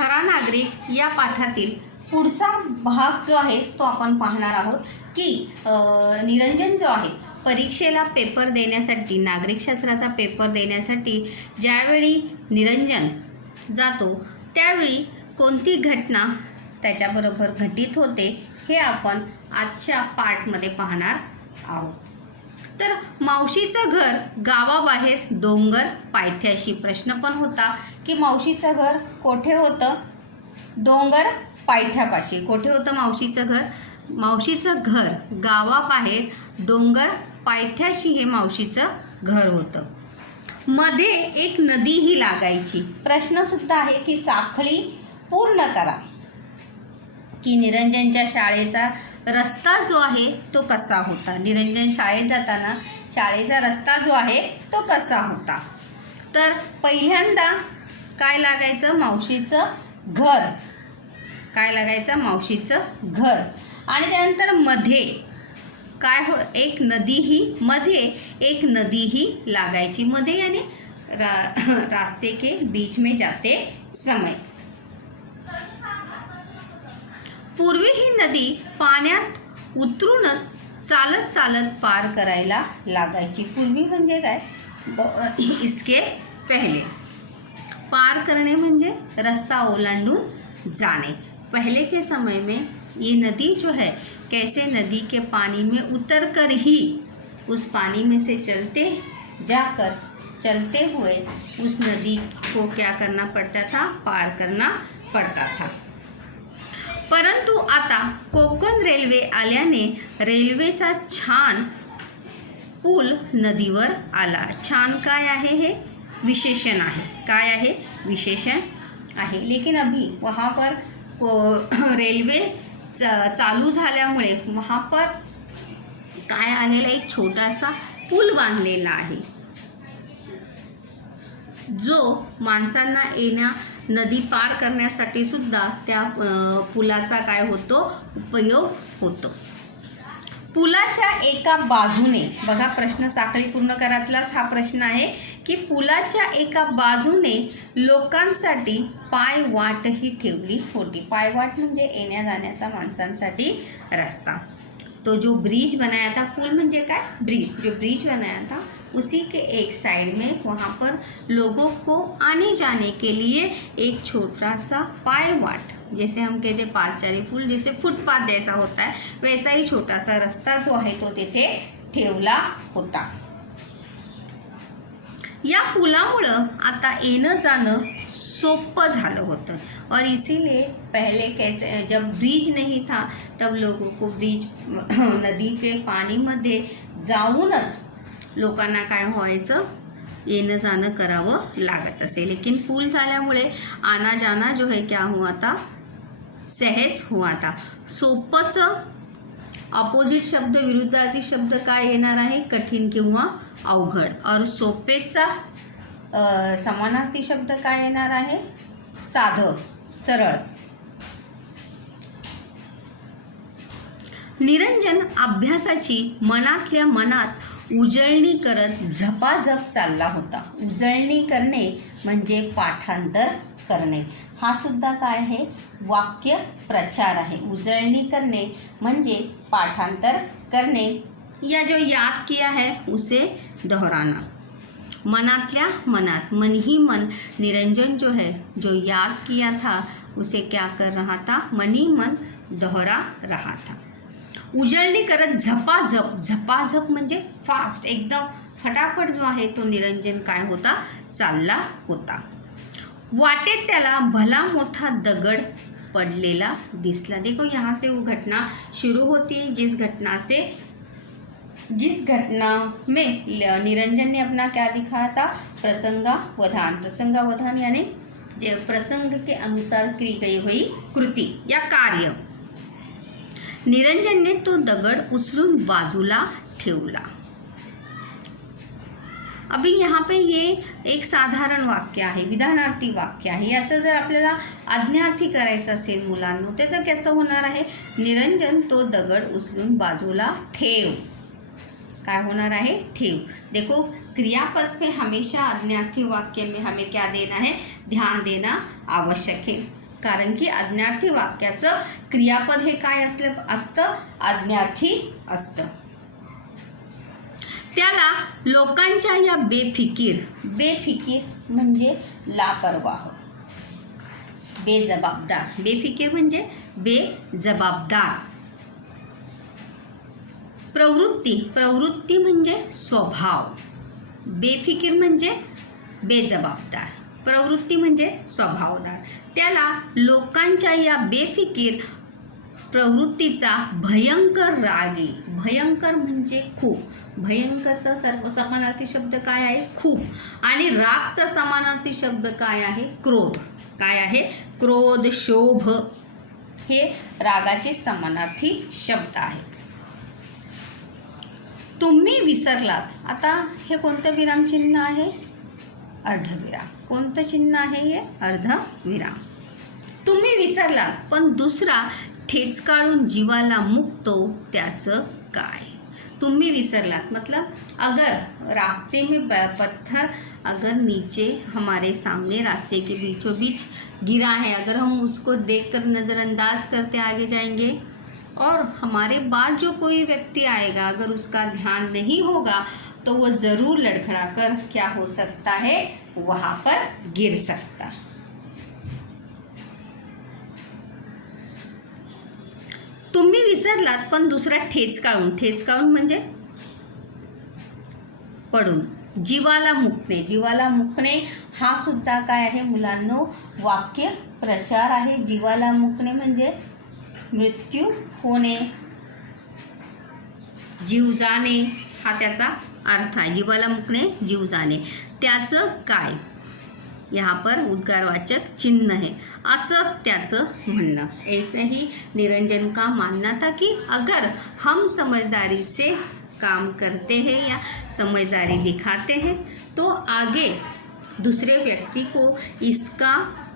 खरा नागरिक या पाठातील पुढचा भाग जो आहे तो आपण पाहणार आहोत की निरंजन जो आहे परीक्षेला पेपर देण्यासाठी, नागरिकशास्त्राचा पेपर देण्यासाठी ज्यावेळी निरंजन जातो त्यावेळी कोणती घटना त्याच्याबरोबर घटित होते हे आपण आजच्या पार्टमध्ये पाहणार आहोत. तर मावशीचं घर गावाबाहेर डोंगर पायथ्याशी. प्रश्न पण होता की मावशीचं घर कोठे होतं? डोंगर पायथ्यापाशी. कोठे होतं मावशीचं घर? मावशीचं घर गावाबाहेर डोंगर पायथ्याशी हे मावशीचं घर होतं. मध्ये एक नदीही लागायची. प्रश्नसुद्धा आहे की साखळी पूर्ण करा की निरंजनच्या शाळेचा रस्ता जो आहे तो कसा होता. निरंजन शाळेत जाताना शाळेचा रस्ता जो आहे तो कसा होता. तर पहिल्यांदा काय लागायचं? मावशीचं घर. काय लागायचं? मावशीचं घर. आणि त्यानंतर मध्ये काय एक नदीही लागायची. मध्ये यानी रास्ते के बीच में जाते समय. पूर्वी ही नदी पाण्यात उतरूनच चालत चालत पार करायला लागायची. पूर्वी म्हणजे काय? इसके पहले. पार करणे म्हणजे रस्ता ओलांडून जाने. पहले के समय में ये नदी जो है कैसे नदी के पानी में उतर कर ही उस पानी में से चलते हुए उस नदी को क्या करना पड़ता था? पार करना पड़ता था. परंतु आता कोकण रेल्वे आल्याने रेल्वेचा छान पूल नदीवर आला. छान काय आहे? हे विशेषण आहे. काय आहे? विशेषण आहे. लेकिन अभी वहाँ पर रेल्वे चालू झाल्यामुळे वहाँ पर काय आलेला? एक छोटासा पूल बांधलेला आहे जो माणसांना नदी पार करण्यासाठी सुद्धा त्या पुलाचा काय होतो? उपयोग होतो. पुलाच्या एका बाजूने, बघा प्रश्न साखळी पूर्ण करातलाच हा प्रश्न आहे की पुलाच्या एका बाजूने लोकांसाठी पायवाटही ठेवली होती. पायवाट म्हणजे येण्या जाण्याचा माणसांसाठी रस्ता. तो जो ब्रिज बनाया था, पुल म्हणजे काय? ब्रिज. जो ब्रिज बनाया था उसी के एक साइड में वहाँ पर लोगों को आने जाने के लिए एक छोटा सा पायवाट, जैसे हम कहते पादचारी पुल, जैसे फुटपाथ जैसा होता है वैसा ही छोटा सा रस्ता जो आहे तो तिथे ठेवला होता. या पुलामुळं आता येणं जाणं सोपं झालं होतं. और इसीलिए पहले कैसे जब ब्रिज नहीं था तब लोगों को ब्रिज नदी के पाणीमध्ये जाऊनच लोकांना काय व्हायचं? येणं जाणं करावं लागत असे. लेकिन पूल झाल्यामुळे आना जाना जो है क्या हुआ था? सहज हुआ था. सोपंचं अपोजिट शब्द, विरुद्धार्थी शब्द काय येणार आहे? कठीण किंवा अवघड. और सोपेचा समानार्थी शब्द काय येणार आहे? साधं, सरळ. निरंजन अभ्यासाची मनातल्या मनात उजळणी करत झपाझप चालला होता. उजळणी करणे म्हणजे पाठांतर करणे. हा सुद्धा काय आहे? वाक्य प्रचार आहे. उजळणी करणे म्हणजे पाठांतर करणे. या जो याद किया है उसे दोहराना. मनातल्या मनात, मन ही मन, निरंजन जो है जो याद किया था उसे क्या कर रहा था? मन ही मन दोहरा रहा था. उजळणी करत झपाझप. झपाझप म्हणजे फास्ट, एकदम फटाफट जो आहे तो निरंजन काय होता? चालला होता. वाटेत त्याला भला मोठा दगड पडलेला दिसला. देखो यहाँ से वो घटना शुरू होती है जिस घटना में निरंजन ने अपना क्या दिखाया था? प्रसंगावधान. प्रसंगावधान यानी प्रसंग के अनुसार की गई हुई कृति या कार्य. निरंजनने तो दगड उचलून बाजूला ठेवला. अभी यहाँ पे ये एक साधारण वाक्य आहे, विधानार्थी वाक्य आहे. याचं जर आपल्याला आज्ञार्थी करायचं असेल मुलांनो ते तर कसं होणार आहे? निरंजन तो दगड उचलून बाजूला ठेव. काय होणार आहे? ठेव. देखो क्रियापद पे हमेशा आज्ञार्थी वाक्य में हमें क्या देना है? ध्यान देना आवश्यक है. कारण की आज्ञार्थी वाक्याचं क्रियापद हे काय असतं? आज्ञार्थी असतं. त्याला लोकांच्या या बेफिकीर म्हणजे लापरवाह, बेजबाबदार. बेफिकीर म्हणजे बेजबाबदार. प्रवृत्ती म्हणजे स्वभाव. बेफिकीर म्हणजे बेजबाबदार, प्रवृत्ती म्हणजे स्वभावदार. त्याला लोकांच्या या बेफिकीर प्रवृत्तीचा भयंकर राग आहे. भयंकर म्हणजे खूप. भयंकरचा समानार्थी शब्द काय आहे? खूप. आणि रागचा समानार्थी शब्द काय आहे? क्रोध. काय आहे? क्रोध, शोभ हे रागाचे समानार्थी शब्द आहेत. तुम्ही विसरलात. आता हे कोणतं विरामचिन्ह आहे? अर्धविराम. कोणतं चिन्ह आहे हे? अर्धविराम. तुम्ही विसरलात पण दुसरा ठेचकाळून जीवाला मुकतो त्याचं काय? तुम्ही विसरलात मतलब अगर रास्ते में पत्थर अगर नीचे हमारे सामने रास्ते के बीचों बीच गिरा है, अगर हम उसको देखकर नज़रअंदाज करते आगे जाएंगे और हमारे बाद जो कोई व्यक्ति आएगा अगर उसका ध्यान नहीं होगा तो वो ज़रूर लड़खड़ा कर क्या हो सकता है? वहाँ पर गिर सकता. तुम्ही विसरलात पण दुसरा ठेचकाळून म्हणजे पडून. जीवाला मुकणे हा सुद्धा काय आहे मुलांनो? वाक्य प्रचार आहे. जीवाला मुकणे म्हणजे मृत्यू होणे, जीव जाणे हा त्याचा अर्थ आहे. जीवाला मुकणे, जीव जाणे. त्याचं काय? यहाँ पर उद्गारवाचक चिन्ह है. असंच त्याचं म्हणणं. ऐसे ही निरंजन का मानना था कि अगर हम समझदारी से काम करते हैं या समझदारी दिखाते हैं तो आगे दूसरे व्यक्ति को इसका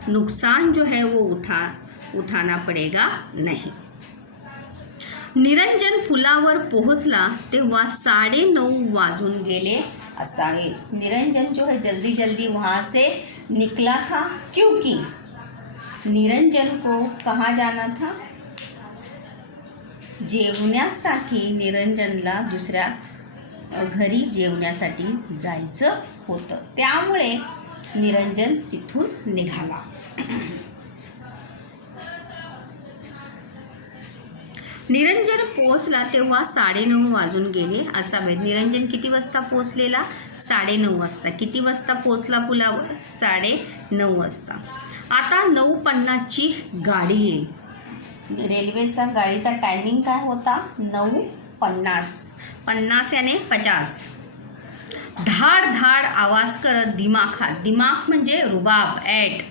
नुकसान जो है वो उठाना पड़ेगा नहीं. निरंजन पुलावर पोहोचला तेव्हा 9:30 वाजून गेले असावे. निरंजन जो है जल्दी जल्दी वहाँ से निकला था क्योंकि निरंजन को कहाँ जाना था? जेवण्यासाठी. निरंजनला दुसऱ्या घरी जेवण्यासाठी जायचं होतं, त्यामुळे निरंजन तिथून निघाला. निरंजन पोहोचला तेव्हा 9:30 वाजून गेले असावेत. निरंजन किती वाजता पोहोचलेला? 9:30 वाजता. किती वाजता पोहोचला पुलावर? 9:30 वाजता. आता 9:50ची गाडी येईल. रेल्वेचा गाडीचा टायमिंग काय होता? 9:50. 50 याने 50. धाड धाड आवाज करत दिमाग म्हणजे रुबाब, ॲट,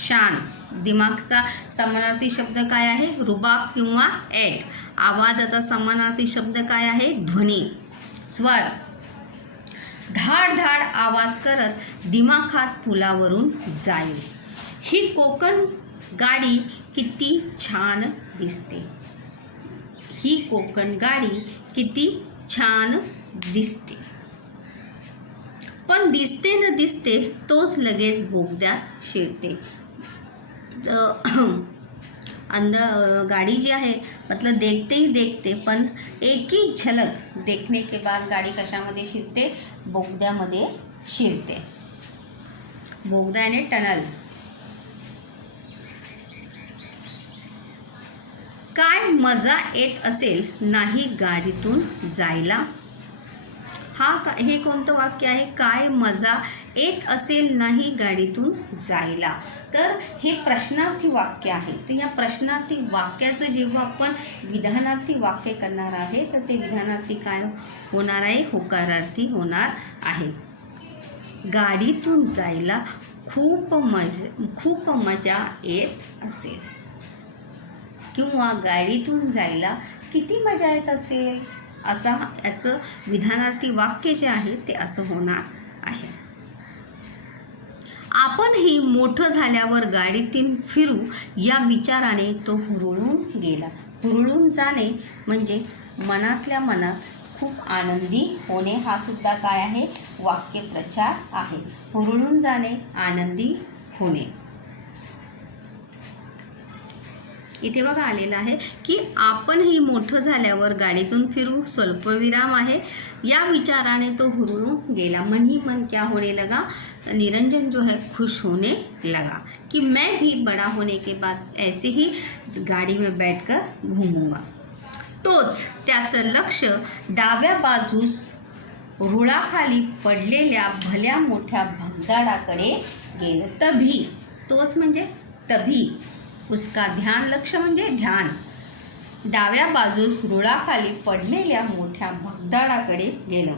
शान. दिमागचा समानार्थी शब्द काय आहे? रुबाब किंवा ॲट. आवाजाचा समानार्थी शब्द काय आहे? ध्वनी, स्वर. धाड धाड आवाज करत दिमाखात पुलावरून जाईल. ही कोकण गाडी किती छान दिसते. ही कोकण गाडी किती छान दिसते. पण दिसते न दिसते तोच लगेच बोगद्यात शिरते. गाड़ी जी आहे मतलब देखते ही देखते पण एक ही झलक देखने के बाद गाड़ी कशामध्ये शिरते? बोगद्यामध्ये शिरते. बोगदा याने टनल. काय मजा येत असेल नाही गाडीतून जायला. हे कोणतं वाक्य आहे? काय मजा येत असेल नाही गाडीतून जायला. तर हे प्रश्नार्थी वाक्य आहे. तर या प्रश्नार्थी वाक्याचं जेव्हा आपण विधानार्थी वाक्य करणार आहे तर ते विधानार्थी काय होणार आहे? होकारार्थी होणार आहे. गाडीतून जायला खूप मजा येत असेल किंवा गाडीतून जायला किती मजा येत असेल, असा याचं विधानार्थी वाक्य जे आहे ते असं होणार आहे. आपणही मोठं झाल्यावर गाडीतून फिरू या विचाराने तो हुरळून गेला. हुरळून जाणे म्हणजे मनातल्या मनात खूप आनंदी होणे. हा सुद्धा काय आहे? वाक्यप्रचार आहे. हुरळून जाणे, आनंदी होणे. इथे बघा आलेलं आहे की आपणही मोठं झाल्यावर गाडीतून फिरू, स्वल्पविराम आहे, या विचाराने तो हुरळून गेला. मन ही मन क्या होने लगा, निरंजन जो है खुश होने लगा कि मैं भी बड़ा होने के बाद ऐसे ही गाड़ी में बैठकर घूमूंगा. तोच त्याचं लक्ष डाव्या बाजूस रुळाखाली पडलेल्या भल्या मोठ्या भगदाडाकडे गेलं. तभी, तोच म्हणजे तभी, उसका ध्यान, लक्ष म्हणजे ध्यान, डाव्या बाजूस रुळाखाली पडलेल्या मोठ्या भगदाडाकडे गेलं.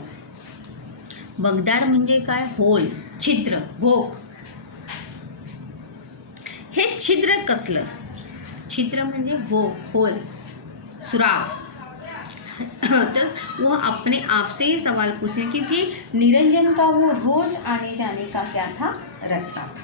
भगदाड म्हणजे काय? होल, छिद्र, भोक. हे छिद्र कसलं? छिद्र म्हणजे भोक, होल, सुराग. तो वो अपने आप से ही सवाल पूछने, क्योंकि निरंजन का वो रोज आने जाने का क्या था? रास्ता था.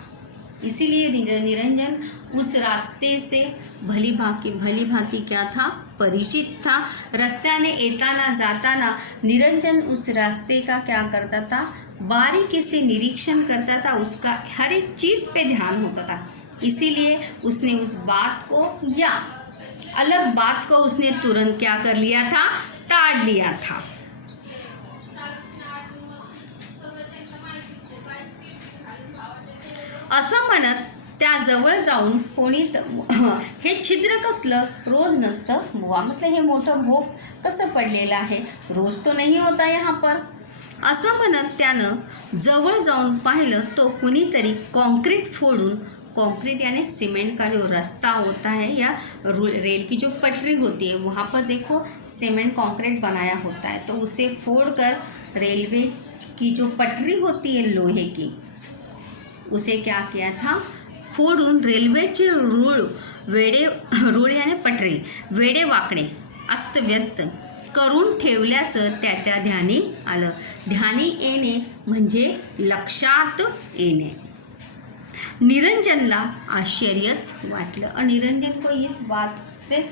इसीलिए निरंजन उस रास्ते से भली भांति क्या था? परिचित था. रस्त्याने येताना जाताना निरंजन उस रास्ते का क्या करता था? बारीकी से निरीक्षण करता था. उसका हर एक चीज़ पे ध्यान होता था. इसीलिए उसने उस बात को या अलग बात को उसने तुरंत क्या कर लिया था? टाळ लिया था. असं म्हणत त्याजवळ जाऊन कोणी हे छिद्र कसलं? रोज नसतं बुवा, मतलब हे मोठं भोग कसं पडलेलं आहे? रोज तो नाही होता यहाँ पर. असं म्हणत त्यानं जवळ जाऊन पाहिलं तो कुणीतरी कॉन्क्रीट फोडून, कॉन्क्रीट यानी सीमेंट का जो रास्ता होता है या रेल की जो पटरी होती है वहाँ पर देखो सीमेंट कॉन्क्रीट बनाया होता है, तो उसे फोड़कर रेलवे की जो पटरी होती है लोहे की, उसे क्या किया था? फोडून रेल्वेचे रूळ यानी पटरी वेडे वाकडे अस्तव्यस्त करून ठेवल्याचं त्याच्या ध्यानी आलं. ध्यानी येणे म्हणजे लक्षात येणे. निरंजनला आश्चर्यच वाटलं. और निरंजन को इस बात से,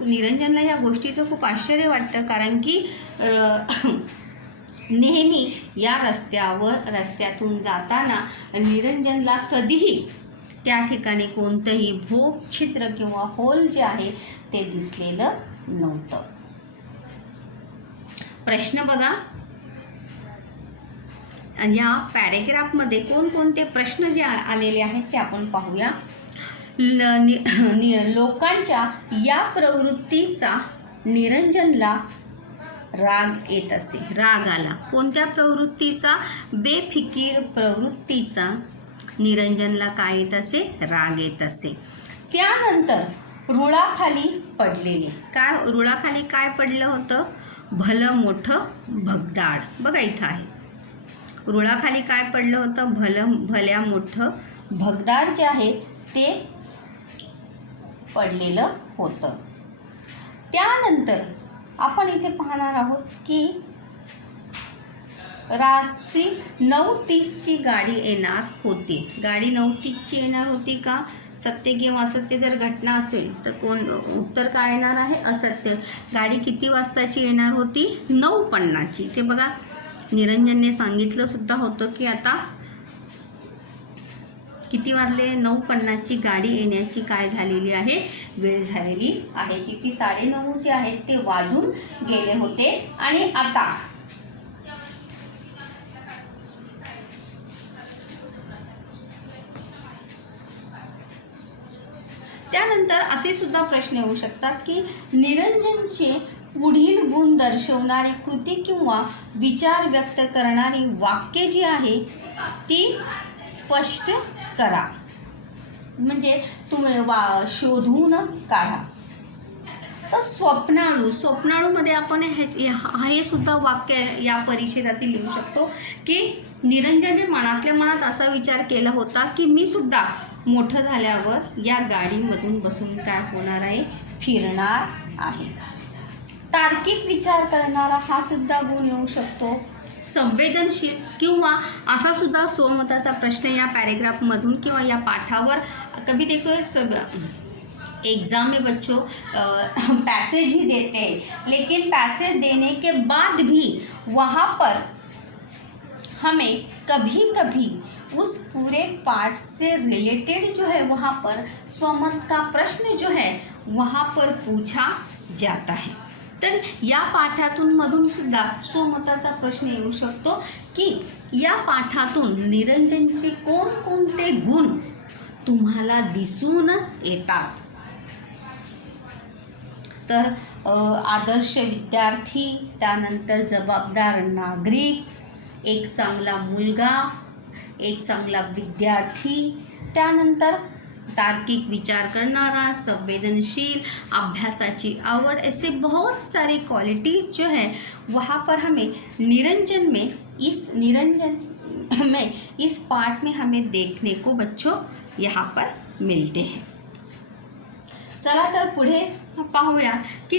निरंजनला या गोष्टीचं खूप आश्चर्य वाटतं, कारण की नेहमी या रस्त्यातून जाताना निरंजनला कधीही त्या ठिकाणी कोणतंही भोग, छिद्र किंवा होल जे आहे ते दिसलेलं नव्हतं. प्रश्न बघा, या पॅरेग्राफमध्ये कोणकोणते प्रश्न जे आलेले आहेत ते आपण पाहूया. लोकांच्या या प्रवृत्तीचा निरंजनला राग येत असे. राग आला. कोणत्या प्रवृत्तीचा? बेफिकीर प्रवृत्तीचा निरंजनला काय येत असे? राग येत असे. त्यानंतर रुळाखाली पडलेले, काय रुळाखाली काय पडलं होतं? भलं मोठं भगदाड. बघा इथं आहे, रुळाखाली काय पडलं होतं? भल्या मोठं भगदाड जे आहे ते पडलेलं होतं. त्यानंतर आपण इथे पाहणार आहोत की रात्री 9:30ची गाडी येणार होती. गाडी 9:30ची येणार होती का? सत्य किंवा असत्य जर घटना असेल तर उत्तर काय येणार आहे? असत्य. गाडी किती वाजताची येणार होती? 9:50ची. ते बघा निरंजनने सांगितलं सुद्धा होतं की आता किती वाजले? 9:50ची गाडी येण्याची काय झालेली आहे? वेळ झालेली आहे. की 9:30 जे आहेत ते वाजून गेले होते. आणि आता त्यानंतर असे सुद्धा प्रश्न येऊ शकतात की निरंजनचे पुढील गुण दर्शवणारी कृती किंवा विचार व्यक्त करणारी वाक्य जी आहे ती स्पष्ट करा. म्हणजे तुम्ही शोधून काढा. तर स्वप्नाळूमध्ये आपण हे सुद्धा वाक्य या परिच्छेदातील लिहू शकतो की निरंजनने मनातल्या मनात असा विचार केला होता की मी सुद्धा मोठं झाल्यावर या गाडीमधून बसून काय होणार आहे? फिरणार आहे. तार्किक विचार करणारा हा सुद्धा गुण येऊ शकतो. संवेदनशील किंवा असा सुद्धा स्वमताचा प्रश्न या पॅरेग्राफमधून किंवा या पाठावर कभी देखो एग्ज़ाम में बच्चों पैसेज ही देते हैं, लेकिन पैसे देने के बाद भी वहाँ पर हमें कभी कभी उस पूरे पाठ से रिलेटेड जो है वहाँ पर स्वमत का प्रश्न जो है वहाँ पर पूछा जाता है। तर या पाठातून मधून सुद्धा स्वमताचा प्रश्न येऊ शकतो की या पाठातून निरंजनचे कोणकोणते गुण तुम्हाला दिसून येतात। तर आदर्श विद्यार्थी, त्यानंतर जबाबदार नागरिक, एक चांगला मुलगा, एक चांगला विद्यार्थी, त्यानंतर तार्किक विचार करनारा, संवेदनशील, अभ्यासाची आवड़, ऐसे बहुत सारे क्वालिटी जो है वहाँ पर हमें निरंजन में इस पाठ में हमें देखने को बच्चों यहाँ पर मिलते हैं। चला तर पुढे पाहूया की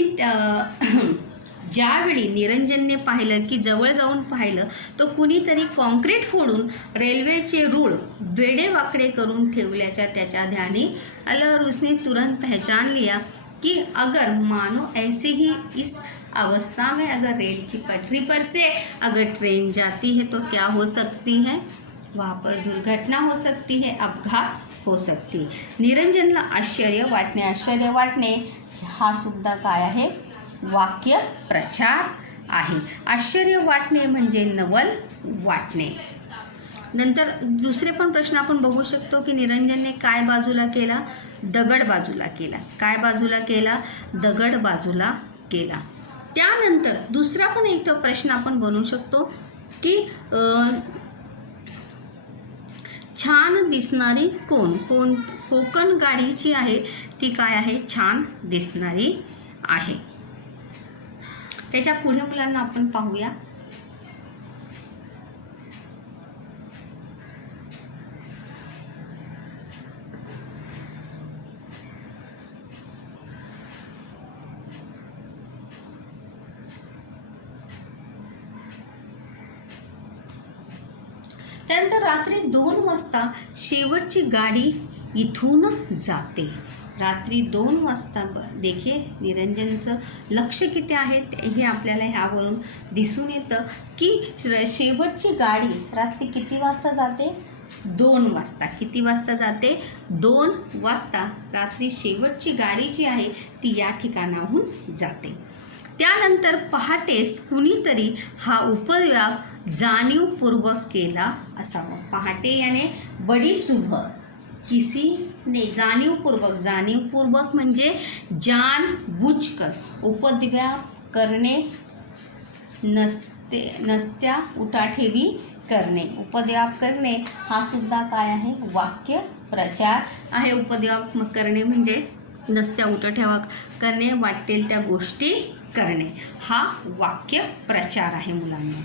ज्यावेळी निरंजनने पाहिलं की जवळ जाऊन पाहिलं तो कुणीतरी कॉन्क्रीट फोडून रेल्वेचे रूळ वेडेवाकडे करून ठेवल्याच्या त्याच्या ध्यानी आलं और उसने तुरंत पहचान लिया कि अगर मानो ऐसे ही इस अवस्था में अगर रेल की पटरी पर से अगर ट्रेन जाती है तो क्या हो सकती है, वहाँ पर दुर्घटना हो सकती है, अपघात हो सकती है। निरंजनला आश्चर्य वाटणे हा सुद्धा काय आहे, वाक्य प्रचार आहे। आश्चर्य वाटणे म्हणजे नवल वाटणे। नंतर दुसरे पण प्रश्न आपण बघू शकतो की निरंजनने काय बाजूला केला, दगड बाजूला केला। काय बाजूला केला, दगड बाजूला केला। त्यानंतर दुसरा पण एक प्रश्न आपण बनवू शकतो की छान दिसणारी कोकण गाडी जी आहे ती काय आहे, छान दिसणारी आहे। त्याच्या पुढे मुलांना आपण पाहूया। त्यानंतर रात्री 2 वाजता शेवटची गाडी इथून जाते। रात्री 2 वाजता देखिए निरंजनचं लक्ष किती आहे हे आपल्याला ह्यावरून दिसून येतं की शेवटची गाडी रात्री किती वाजता जाते, 2 वाजता। किती वाजता जाते, 2 वाजता रात्री शेवटची गाडी जी आहे ती या ठिकाणाहून जाते। त्यानंतर पहाटेस कुणीतरी हा उपद्व्याप जाणीवपूर्वक केला असावा। पहाटे याने बड़ी सुबह किसी ने जाणीवपूर्वक म्हणजे जानबूझकर, उपद्व्याप करणे, नसत्या उठाठेवी करणे। उपद्व्याप करणे हा सुद्धा काय आहे, वाक्य प्रचार आहे। उपद्व्याप करणे म्हणजे नसत्या उठाठेवा करणे, वाटेल त्या गोष्टी करणे, हा वाक्य प्रचार आहे मुलांना।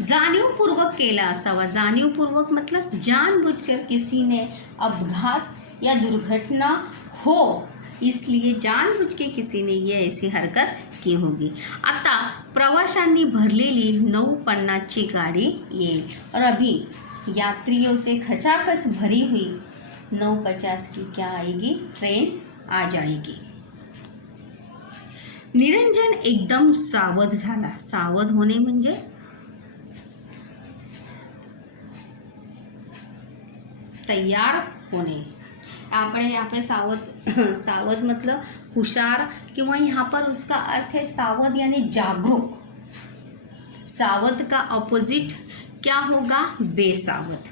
जाणीवपूर्वक केला असावा। जाणीवपूर्वक मतलब जानबूझकर किसी ने अपघात या दुर्घटना हो इसलिए जानबूझ के किसी ने ये ऐसी हरकत की होगी। आता प्रवाशांनी भरलेली 9:50 ची गाड़ी येईल और अभी यात्रियों से खचाखच भरी हुई 9:50 की क्या आएगी, ट्रेन आ जाएगी। निरंजन एकदम सावध झाला। सावध होणे म्हणजे तैयार होने। આપણે यहाँ पे सावध मतलब होशियार, किंवा यहाँ पर उसका अर्थ है सावध यानी जागरूक। सावध का अपोजिट क्या होगा, बेसावध।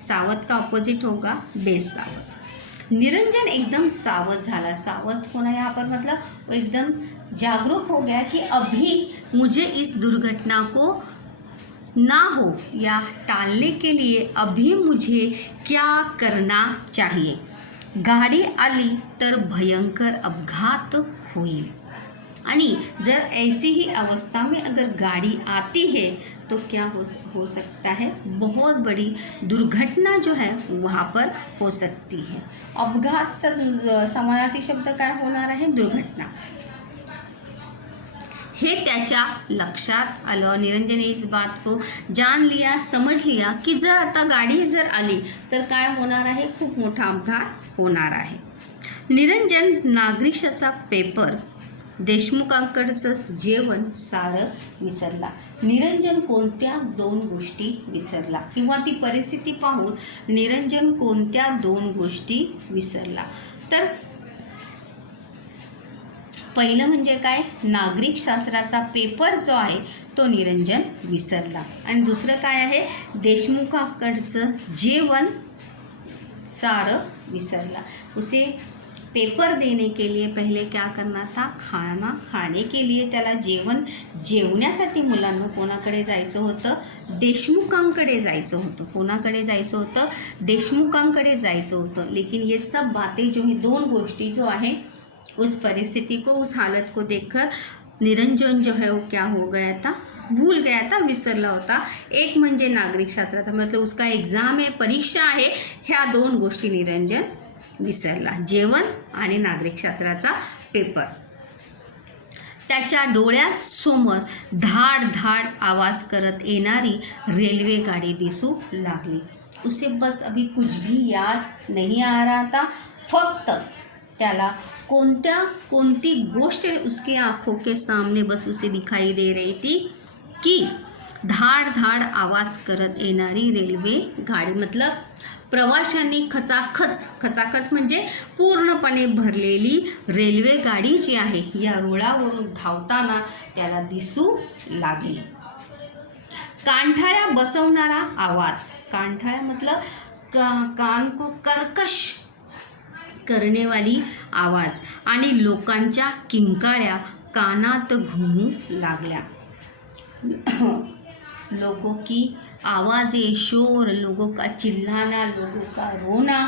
सावध का अपोजिट होगा बेसावध। निरंजन एकदम सावध झाला। सावध होना यहाँ पर मतलब वो एकदम जागरूक हो गया कि अभी मुझे इस दुर्घटना को ना हो या टालने के लिए अभी मुझे क्या करना चाहिए। गाड़ी आली तर भयंकर अपघात होईल। आणि जर ऐसी ही अवस्था में अगर गाड़ी आती है तो क्या हो सकता है, बहुत बड़ी दुर्घटना जो है वहाँ पर हो सकती है। अपघातचा समानार्थी शब्द काय होणार आहे, दुर्घटना। हे त्याच्या लक्षात आलं। निरंजन इस बात को जान लिया, समझ लिया कि जर आता गाडी जर आली तर काय होणार आहे, खूप मोठा अपघात होणार आहे। निरंजन नागरिकशाचा पेपर, देशमुखांकडचं जेवण सारं विसरला। निरंजन कोणत्या 2 गोष्टी विसरला, किंवा ती परिस्थिती पाहून निरंजन कोणत्या 2 गोष्टी विसरला. तर पहिलं म्हणजे काय, नागरिक शास्त्राचा पेपर जो आहे तो निरंजन विसरला. आणि दुसरं काय आहे, देशमुखाकडचं जेवण सारं विसरला. उसे पेपर देने के लिए पहले क्या करना था, खाने के लिए त्याला जेवण्यासाठी मुलांना कोणाकडे जायचं होतं, देशमुखांकडे जायचं होतं. कोणाकडे जायचं होतं, देशमुखांकडे जायचं होतं. लेकिन ये सब बातें जो है, 2 गोष्टी जो आहे, उस परिस्थिति को, उस हालत को देखकर निरंजन जो है वो क्या हो गया था, भूल गया था, विसरला होता. एक म्हणजे नागरिक शास्त्राचा, मतलब उसका एग्जाम आहे, परीक्षा आहे, ह्या 2 गोष्टी निरंजन विसरला, जेवण आणि नागरिक शास्त्राचा पेपर. त्याच्या डोळ्यासमोर धाड धाड आवाज करत येणारी रेल्वे गाडी दिसू लागली. उसे बस अभी कुछ भी याद नहीं आ रहा था. फक्त त्याला कोणती गोष्ट उसकी आँखों के सामने बस उसे दिखाई दे रही थी की धाड धाड आवाज करत येणारी रेल्वे गाडी, मतलब प्रवाशांनी खचाखच म्हणजे पूर्णपणे भरलेली रेल्वे गाडी जी आहे या रुळावरून धावताना त्याला दिसू लागली. कानठळ्या बसवणारा आवाज, कानठळ्या मतलब कान को कर्कश करने वाली आवाज, आणि लोकांच्या किंकाळ्या कानात घुमू लागल्या. लोगों की आवाज़ें, शोर, लोगों का चिल्लाना, लोगों का रोना,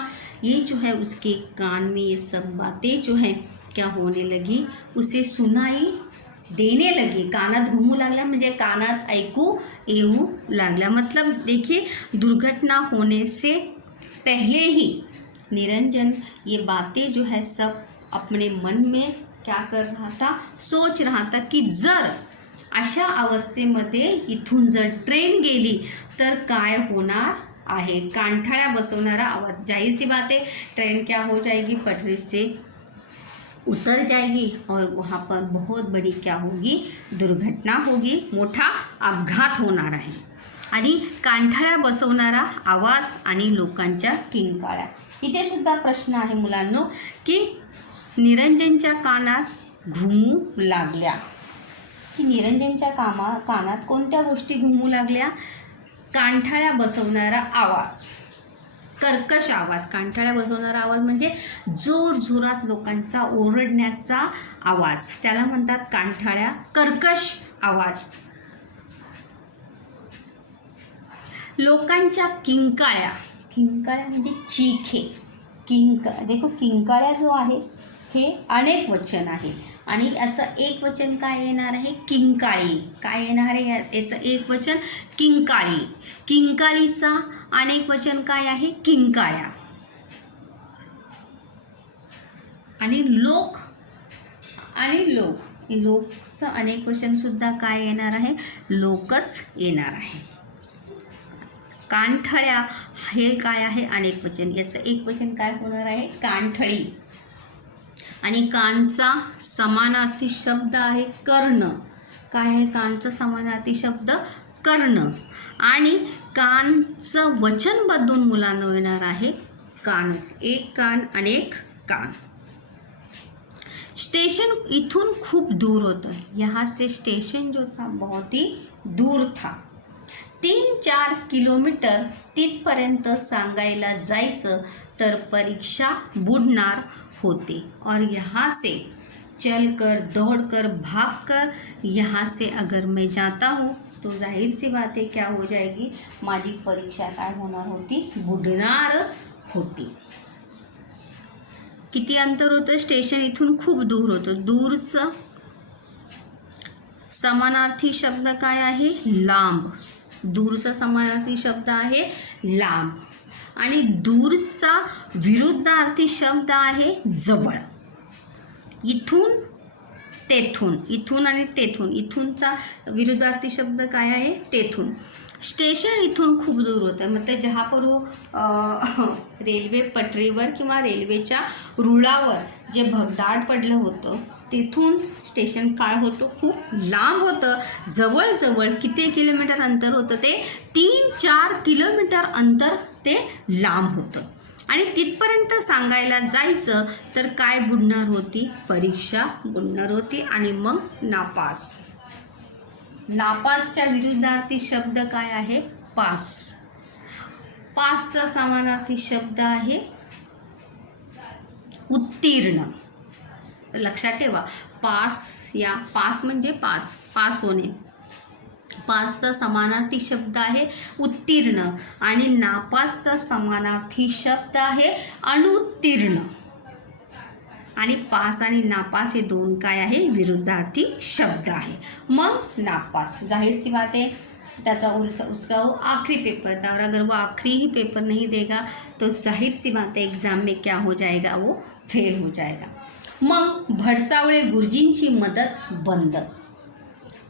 ये जो है उसके कान में ये सब बातें जो है क्या होने लगी, उसे सुनाई देने लगी. कानात घुमू लागल्या म्हणजे कानात ऐकू येऊ लागल्या. मतलब देखिए, दुर्घटना होने से पहले ही निरंजन ये बातें जो है सब अपने मन में क्या कर रहा था, सोच रहा था की जर अशा अवस्थेमध्ये इथून जर ट्रेन गेली तर काय होणार आहे. कानठळ्या बसवणारा आवाज, जाहिर सी बात है, ट्रेन क्या हो जाएगी, पटरी से उतर जाएगी और वहाँ पर बहुत बड़ी क्या होगी, दुर्घटना होगी, मोठा अपघात होणार आहे. आणि कानठळ्या बसवणारा आवाज आणि लोकांच्या किंकाळ्या. इथे सुद्धा प्रश्न आहे मुलांनो की निरंजनच्या कानात घुमू लागल्या, की निरंजनच्या कानात कोणत्या गोष्टी घुमू लागल्या, कानठळ्या बसवणारा आवाज, कर्कश आवाज. कानठळ्या बसवणारा आवाज म्हणजे जोरजोरात लोकांचा ओरडण्याचा आवाज, त्याला म्हणतात कानठळ्या, कर्कश आवाज. लोकांच्या किंकाळ्या, किंकाळ्या म्हणजे चीख आहे. देखो किंकाळ्या जो आहे हे अनेक वचन आहे आणि याचं एक वचन काय येणार आहे, किंकाळी. काय येणार आहे याचं एक वचन, किंकाळी. किंकाळीचा अनेक वचन काय आहे, किंकाळ्या. आणि लोकचं अनेक वचन सुद्धा काय येणार आहे, लोकच येणार आहे. कानठळ्या हे काय आहे, अनेक वचन, याचं एक वचन काय होणार आहे, कानठळी. आणि कानचा समानार्थी शब्द आहे कर्ण. काय आहे कानचा समानार्थी शब्द, कर्ण. आणि कानचं वचन बदलून मुलांना येणार आहे कानच. एक कान, अनेक कान. स्टेशन इथून खूप दूर होतं. यहाँ से स्टेशन जो था बहुत ही दूर था. 3-4 किलोमीटर तिथपर्यंत सांगायला जायचं तर परीक्षा बुडणार होते. और यहाँ से चलकर, दौड़कर, भागकर यहाँ से अगर मैं जाता हूँ तो जाहिर सी बात है क्या हो जाएगी, माझी परीक्षा काय होणार होती, बुडणार होती. किती अंतर होतं, स्टेशन इथून खूप दूर होतं. दूरचं समानार्थी शब्द काय आहे, लांब. दूरचा समानार्थी शब्द आहे लांब. आणि दूरचा विरुद्धार्थी शब्द आहे जवळ. इथून तेथून, इथून आणि तेथून. इथूनचा विरुद्धार्थी शब्द काय आहे, तेथून. स्टेशन इथून खूप दूर होतं, मतलब जहाँ पर वो रेल्वे पटरीवर किंवा रेल्वेच्या रुळावर जे भगदाड पडलं होतं तिथून स्टेशन काय होतं, खूप लांब होतं. जवळजवळ किती किलोमीटर अंतर होतं ते 3-4 किलोमीटर अंतर ते लांब होतं. आणि तिथपर्यंत सांगायला जायचं तर काय बुडणार होती, परीक्षा बुडणार होती. आणि मग नापास. नापासच्या विरुद्धार्थी शब्द काय आहे, पास. पासचा समानार्थी शब्द आहे उत्तीर्ण. लक्षात ठेवा, पास म्हणजे पास होणे. पासचा समानार्थी शब्द आहे उत्तीर्ण आणि नापासचा समानार्थी शब्द आहे अनुत्तीर्ण. आणि पास आणि नापास हे दोन काय आहे, विरुद्धार्थी शब्द आहे. मग नापास जाहिर सी बात है, त्याचा उसका वो आखिरी पेपर था, और अगर वो आखिरी ही पेपर नहीं देगा तो जाहिर सी बात है एग्ज़ाम में क्या हो जाएगा, वो फेल हो जाएगा. मग भडसावळे गुरुजींची मदत बंद.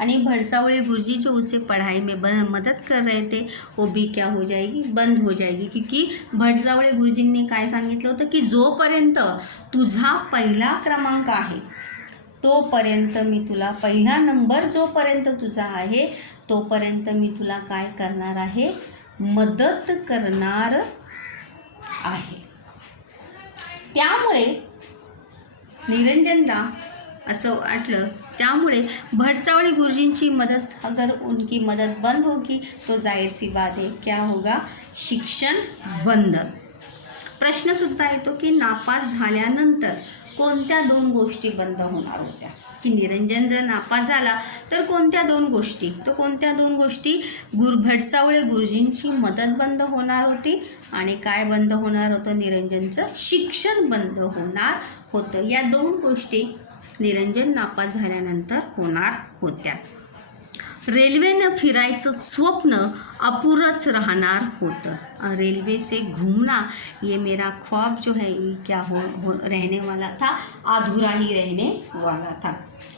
आणि भडसावळे गुरुजी जो उसे पढ़ाई में मदद कर रहे थे वो भी क्या हो जाएगी, बंद हो जाएगी. क्योंकि भडसावळे गुरुजींनी काय सांगितलं होतं की जोपर्यंत तुझा पहिला क्रमांक आहे तोपर्यंत मी तुला, पहिला नंबर जोपर्यंत तुझा आहे तोपर्यंत मी तुला काय करणार आहे, मदत करणार आहे. त्यामुळे निरंजनला असं वाटलं, त्यामुळे भडसावळे गुरुजींची मदद, अगर उनकी मदद बंद होगी तो जाहिर सी बात है क्या होगा, शिक्षण बंद. प्रश्नसुद्धा येतो की नापास झाल्यानंतर कोणत्या 2 गोष्टी बंद होणार होत्या, की निरंजन जर नापास झाला तर कोणत्या 2 गोष्टी, तर कोणत्या 2 गोष्टी, भडसावळे गुरुजींची मदत बंद होणार होती आणि काय बंद होणार होतं, निरंजनचं शिक्षण बंद होणार होतं. या 2 गोष्टी निरंजन नापास झाल्यानंतर होणार होत्या. रेल्वेनं फिरायचं स्वप्न अपुरंच राहणार होतं. रेलवे से घूमना ये मेरा ख्वाब जो है ये क्या हो रहने वाला था, अधूरा ही रहने वाला था.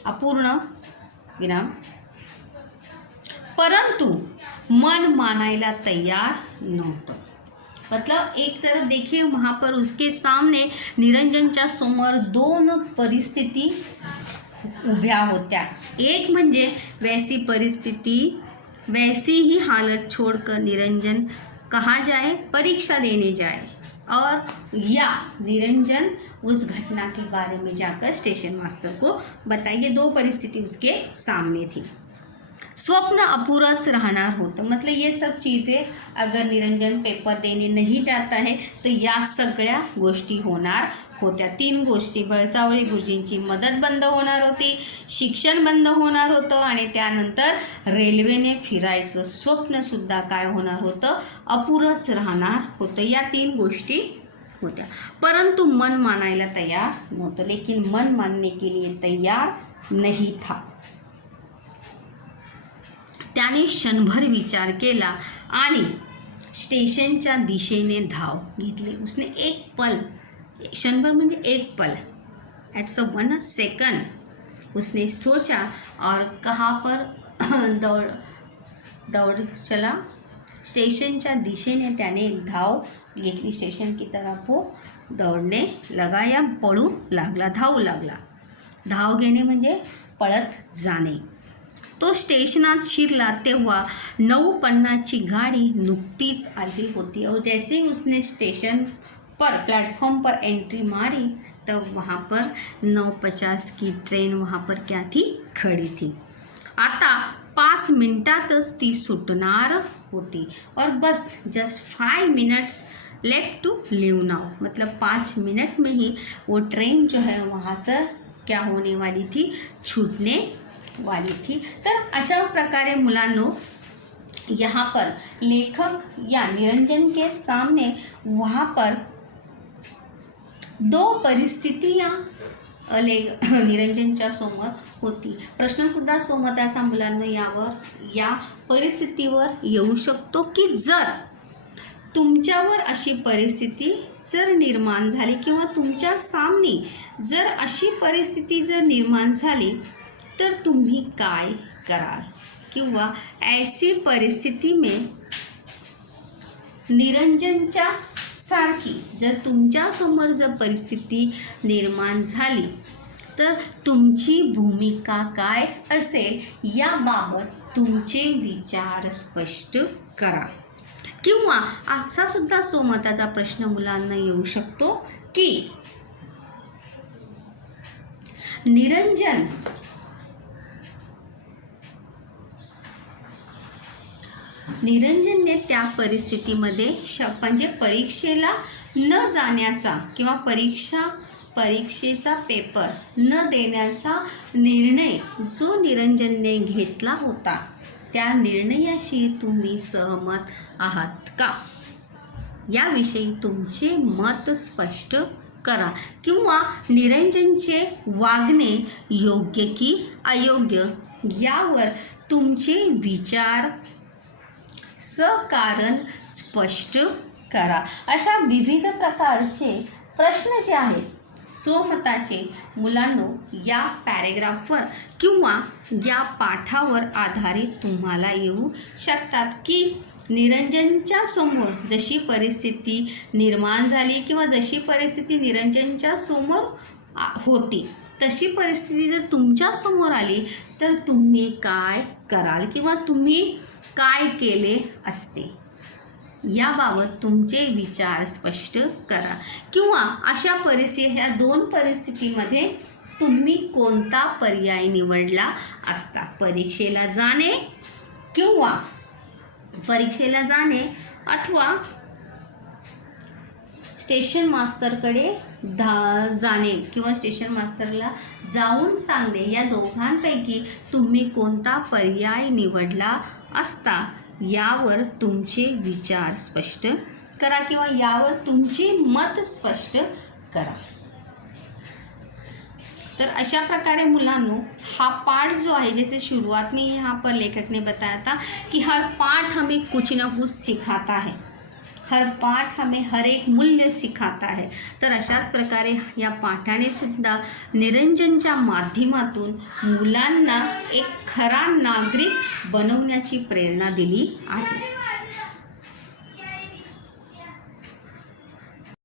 अपूर्ण विराम. परंतु मन मानायला तैयार नव्हतं. मतलब एक तरफ देखिए वहाँ पर उसके सामने निरंजनच्या समोर 2 परिस्थिती उभ्या होत्या. एक म्हणजे वैसी परिस्थिति, वैसी ही हालत छोड़कर निरंजन कहाँ जाए, परीक्षा देने जाए, और या निरंजन उस घटना के बारे में जाकर स्टेशन मास्टर को बताइए. 2 परिस्थिति उसके सामने थी. स्वप्न अपूराच राहणार होतं. मतलब ये सब चीज़ें अगर निरंजन पेपर देने नहीं जाता है तो या सगळ्या गोष्टी होणार होत्या. 3 गोष्टी, भडसावळे गुरुजींची मदत बंद होणार होती, शिक्षण बंद होणार होतं आणि त्यानंतर रेल्वेने फिरायचं स्वप्नसुद्धा काय होणार होतं, अपुरंच राहणार होतं. या 3 गोष्टी होत्या. परंतु मन मानायला तैयार नव्हतं. लेकिन मन मानने के लिए तैयार नहीं था. त्याने क्षणभर विचार केला आणि स्टेशनच्या दिशेने धाव घेतली. उसने एक पल, क्षणभर म्हणजे एक पल, एट्स 1 सेकंड उसने सोचा और कहाँ पर दौड़ चला. स्टेशनच्या दिशेने त्याने धाव घेतली. स्टेशन की तरफ वो दौड़ने लगा या पळू लागला, धावू लागला. धाव घेणे म्हणजे पळत जाणे. तो स्टेशनात शिरला तेव्हा 9:50ची गाडी नुकतीच आली होती. और जैसे ही उसने स्टेशन पर प्लेटफॉर्म पर एंट्री मारी तब वहाँ पर 9:50 की ट्रेन वहाँ पर क्या थी, खड़ी थी. आता 5 मिनटातच ती सुटणार होती. और बस just 5 minutes left to leave now. मतलब 5 मिनट में ही वो ट्रेन जो है वहाँ से क्या होने वाली थी, छूटने वाली थी. तर अशा प्रकारे मुलांनो यहाँ पर लेखक या निरंजन के सामने वहाँ पर 2 परिस्थितियाँ निरंजनच्या समोर होती. प्रश्नसुद्धा सोमत्याचा मुलांना यावर या परिस्थितीवर येऊ शकतो की जर तुमच्यावर अशी परिस्थिती जर निर्माण झाली किंवा तुमच्या सामने जर अशी परिस्थिती जर निर्माण झाली तर तुम्ही काय कराल, किंवा ऐसी परिस्थिती में निरंजनच्या सारखी जर तुमच्यासमोर जर परिस्थिती निर्माण झाली तर तुमची भूमिका काय असेल याबाबत तुमचे विचार स्पष्ट करा. किंवा असा सुद्धा स्वमताचा प्रश्न मुलांना येऊ शकतो की निरंजनने त्या परिस्थितीमध्ये म्हणजे परीक्षेला न जाण्याचा किंवा परीक्षेचा पेपर न देण्याचा निर्णय जो निरंजनने घेतला होता त्या निर्णयाशी तुम्ही सहमत आहात का याविषयी तुमचे मत स्पष्ट करा. किंवा निरंजनचे वागणे योग्य की अयोग्य यावर तुमचे विचार सकारण स्पष्ट करा. अशा विविध प्रकारचे प्रश्न जे आहेत स्वमताचे मुलांनो या पॅरेग्राफवर किंवा या पाठावर आधारित तुम्हाला येऊ शकतात की निरंजनच्या समोर जशी परिस्थिती निर्माण झाली किंवा जशी परिस्थिती निरंजनच्या समोर होती तशी परिस्थिती जर तुमच्या समोर आली तर तुम्ही काय कराल किंवा तुम्ही काय केले असते याबाबत तुमचे विचार स्पष्ट करा. किंवा अशा ह्या दोन परिस्थितीमध्ये तुम्ही कोणता पर्याय निवडला असता. परीक्षेला जाणे अथवा स्टेशन मास्तरकडे जाणे किंवा स्टेशन मास्तरला जाऊन सांगणे या दोघांपैकी तुम्ही कोणता पर्याय निवडला असता यावर तुमचे विचार स्पष्ट करा किंवा यावर तुमचे मत स्पष्ट करा. तर अशा प्रकारे मुलांनो हा पाठ जो है जैसे शुरुआत में यहाँ पर लेखक ने बताया था कि हर पाठ हमें कुछ न कुछ सिखाता है, हर पाठ हमें हर एक मूल्य सिखाता है. तर अशाच प्रकारे या पाठाने सुद्धा निरंजनच्या माध्यमातून मुलांना एक खरा नागरिक बनवण्याची प्रेरणा दिली आहे.